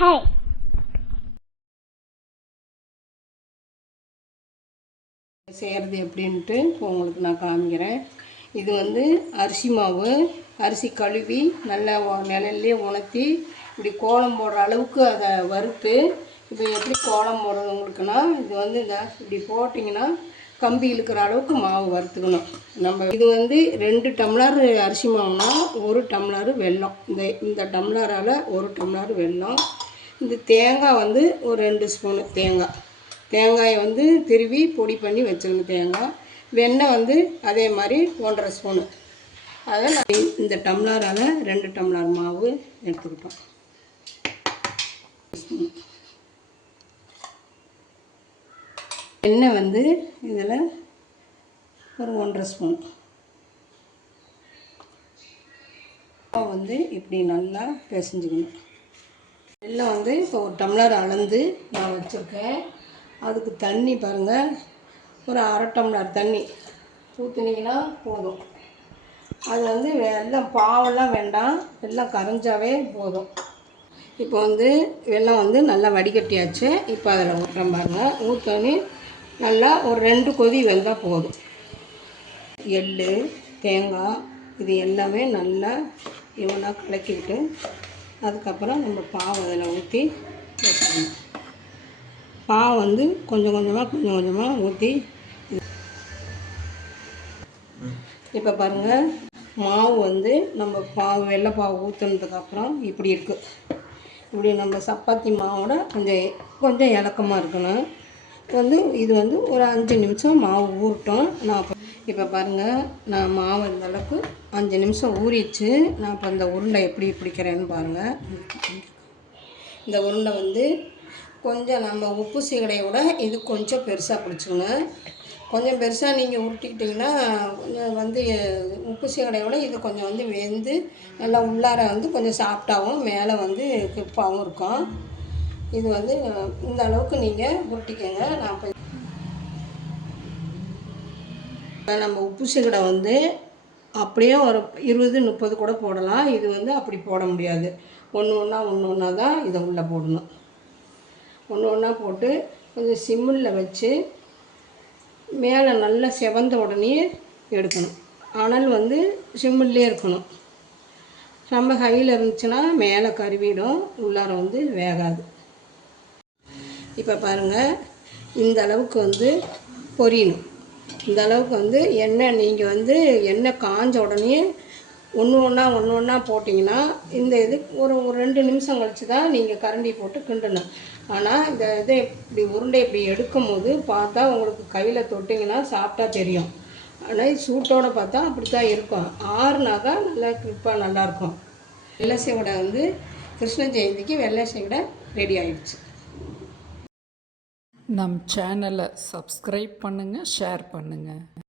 Hi. செய்கிறது எப்படின்ட்டு உங்களுக்கு நான் காமிக்கிறேன். இது வந்து அரிசி மாவு. அரிசி கழுவி நல்லா நிழல்லே உணர்த்தி இப்படி கோலம் போடுற அளவுக்கு அதை வறுத்து, இப்போ எப்படி கோலம் போடுறது உங்களுக்குன்னா, இது வந்து இந்த இப்படி போட்டிங்கன்னா கம்பி இழுக்கிற அளவுக்கு மாவு வறுத்துக்கணும். நம்ம இது வந்து 2 டம்ளர் அரிசி மாவுனா 1 டம்ளர் வெல்லம். இந்த டம்ளரால் 1 டம்ளர் வெல்லம். இந்த தேங்காய் வந்து ஒரு 2 ஸ்பூனு தேங்காயை வந்து திருவி பொடி பண்ணி வச்சுக்கணும். தேங்காய் வெண்ணெய் வந்து அதே மாதிரி 1.5 ஸ்பூனு. அதை இந்த டம்ளரால் 2 டம்ளர் மாவு எடுத்துக்கிட்டோம். எண்ணெய் வந்து இதில் ஒரு 1.5 ஸ்பூன் வந்து இப்படி நல்லா பிசைஞ்சுக்கணும். எல்லாம் வந்து இப்போ ஒரு டம்ளர் அளந்து நான் வச்சுருக்கேன். அதுக்கு தண்ணி பாருங்கள், ஒரு 1/2 டம்ளர் தண்ணி ஊற்றுனீங்கன்னா போதும். அது வந்து எல்லாம் பாவெல்லாம் வேண்டாம், எல்லாம் கரைஞ்சாவே போதும். இப்போ வந்து வெல்லம் வந்து நல்லா வடிகட்டியாச்சு. இப்போ அதில் ஊற்றுறோம் பாருங்கள். ஊற்றோன்னே நல்லா ஒரு 2 கொதி வெந்தால் போதும். எள், தேங்காய் இது எல்லாமே நல்லா இவனாக கலக்கிவிட்டு அதுக்கப்புறம் நம்ம பாவை அதில் ஊற்றி வச்சுக்கணும். பாவை வந்து கொஞ்சம் கொஞ்சமாக ஊற்றி இப்போ பாருங்கள், மாவு வந்து நம்ம வெள்ளைப்பாவு ஊற்றுனதுக்கப்புறம் இப்படி இருக்குது. இப்படி நம்ம சப்பாத்தி மாவோட கொஞ்சம் இலக்கமாக இருக்கணும். இது வந்து ஒரு 5 நிமிஷம் மாவு ஊறட்டும். இப்போ பாருங்கள், நான் மாவு இந்த அளவுக்கு 5 நிமிஷம் ஊறிச்சு. நான் இப்போ இந்த உருண்டை எப்படி பிடிக்கிறேன்னு பாருங்கள். இந்த உருண்டை வந்து கொஞ்சம் நம்ம உப்பு சீகடையை விட இது கொஞ்சம் பெருசாக பிடிச்சிக்கணும். கொஞ்சம் பெருசாக நீங்கள் உருட்டிக்கிட்டிங்கன்னா கொஞ்சம் வந்து உப்பு சீகடையை விட இது கொஞ்சம் வந்து வெந்து நல்லா உள்ளார வந்து கொஞ்சம் சாஃப்டாகவும் மேலே வந்து கிரிப்பாகவும் இருக்கும். இது வந்து இந்த அளவுக்கு நீங்கள் உருட்டிக்கங்க. நம்ம உப்பு சீகடை வந்து அப்படியே ஒரு 20-30 கூட போடலாம். இது வந்து அப்படி போட முடியாது. ஒன்று ஒன்றா தான் இதை உள்ளே போடணும். ஒன்றா போட்டு கொஞ்சம் சிம்மில் வச்சு மேலே நல்லா செவந்த உடனே எடுக்கணும். அனல் வந்து சிம்மிலே இருக்கணும். ரொம்ப ஹையில் இருந்துச்சுன்னா மேலே கருவிடும், உள்ளார வந்து வேகாது. இப்போ பாருங்கள், இந்த அளவுக்கு வந்து பொரியணும். இந்த அளவுக்கு வந்து நீங்கள் வந்து எண்ணெய் காஞ்ச உடனே ஒன்று ஒன்றா போட்டிங்கன்னா இது ஒரு 2 நிமிஷம் கழித்து தான் நீங்கள் கரண்டி போட்டு கிண்டணும். ஆனால் இதை இப்படி உருண்டை இப்படி எடுக்கும் போது பார்த்தா உங்களுக்கு கையில் தொட்டிங்கன்னா சாப்பிட்டா தெரியும். ஆனால் சூட்டோடு பார்த்தா அப்படி தான் இருக்கும். ஆறுனாக்கா நல்லா கிரிப்பாக நல்லாயிருக்கும். வெள்ளை சீவடை வந்து கிருஷ்ண ஜெயந்திக்கு வெள்ளை சீவடை ரெடி ஆகிடுச்சு. நம் சேனலை சப்ஸ்கிரைப் பண்ணுங்கள், ஷேர் பண்ணுங்கள்.